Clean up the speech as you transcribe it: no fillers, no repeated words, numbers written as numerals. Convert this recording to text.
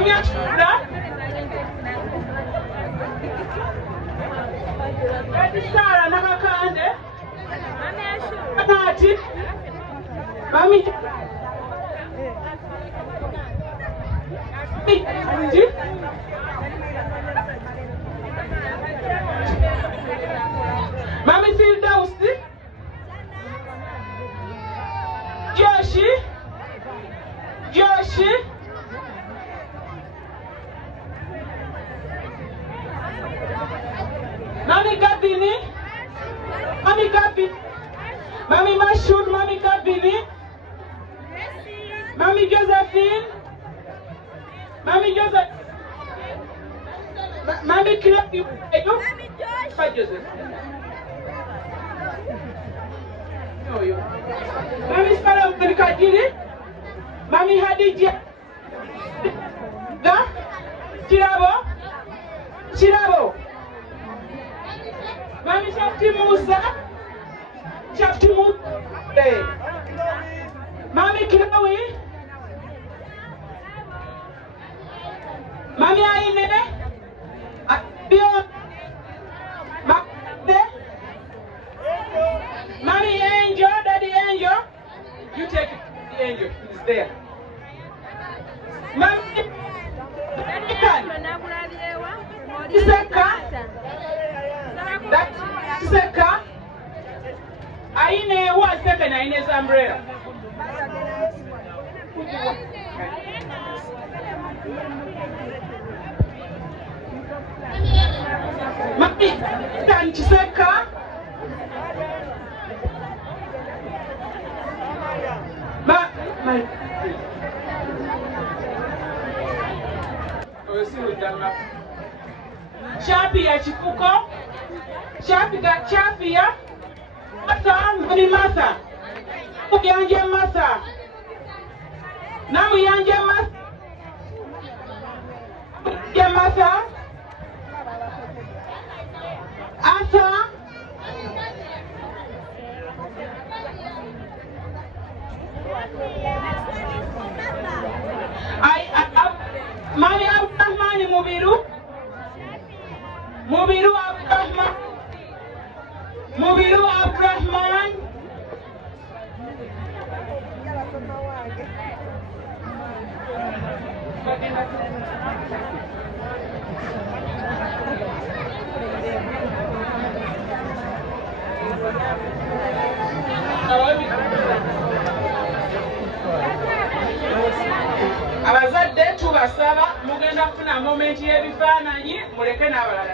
Mami Ashura. Sarah Nakakande. Mami Ashura. Nati. Mami. Mami Firdausi. Joshi. Mami Gabini. Mami Mashud, Mami Gabini. Mami Josephine. Mami Kilapi. Joseph. Mami Salam Kadiri. Mami Hadija. Chirabo. Mami Shafti Musa. Mami Kilawi. Mami Aine. Mami Angel, Daddy Angel. You take it, the angel. He's there. Mami Iseka. Aine was second Aine's umbrella. Mami Iseka. Chapi ya Chipuko. Chapi ga chapi ya Masa, Mami Masa. Yanje Masa. Namu Yanje Masa. Masa. Asa. Mami Abdurrahman Mubiru Abdurrahman. Abazadde tubasaba mugenda kufuna moment y'ebifaananyi muleke n'abalala